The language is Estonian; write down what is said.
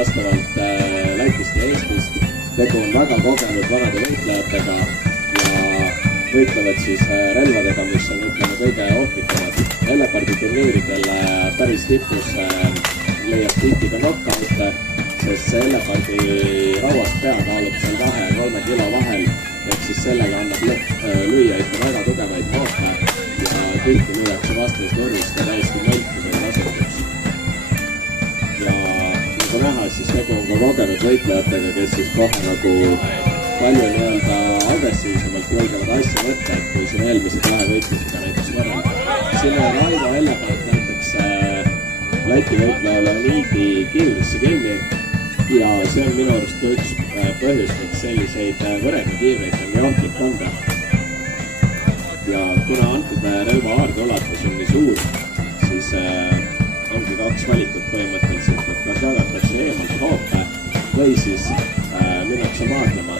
vastavalt Lätist ja Eestist. Tegu on väga kogenud vanade võitlejatega ja võitlevad siis relvadega, mis on ütleme kõige ohtlikumad. Elepardi turniiridel päris tipus leiab tihti ka nokkaute, sest see elepardi rauast pea kaalub seal 2-3 kilo vahel, ehk siis sellega annab lüüa ikka väga tugevaid hoope ja tihti lüüakse vastast nurgist ja täiesti mõlki või asetuks. Ja nagu näha, siis tegu on ka kogenud võitlejatega, kes siis kohe nagu palju nii-öelda agressiivsemalt julgevad asja võtta, et kui siin eelmise kahe võitlusega näiteks võrrelda. Siin on Raivo Ellepart näiteks Läti võitlejale niidi kiivrisse kinni ja see on minu arust ka üks põhjus, miks selliseid võrega kiivreid on nii ohtlik kanda. Ja kuna antud relva haardeulatus on nii suur, siis ongi kaks valikut põhimõtteliselt, et kas jagatakse eemalt hoope või siis minnakse maadlema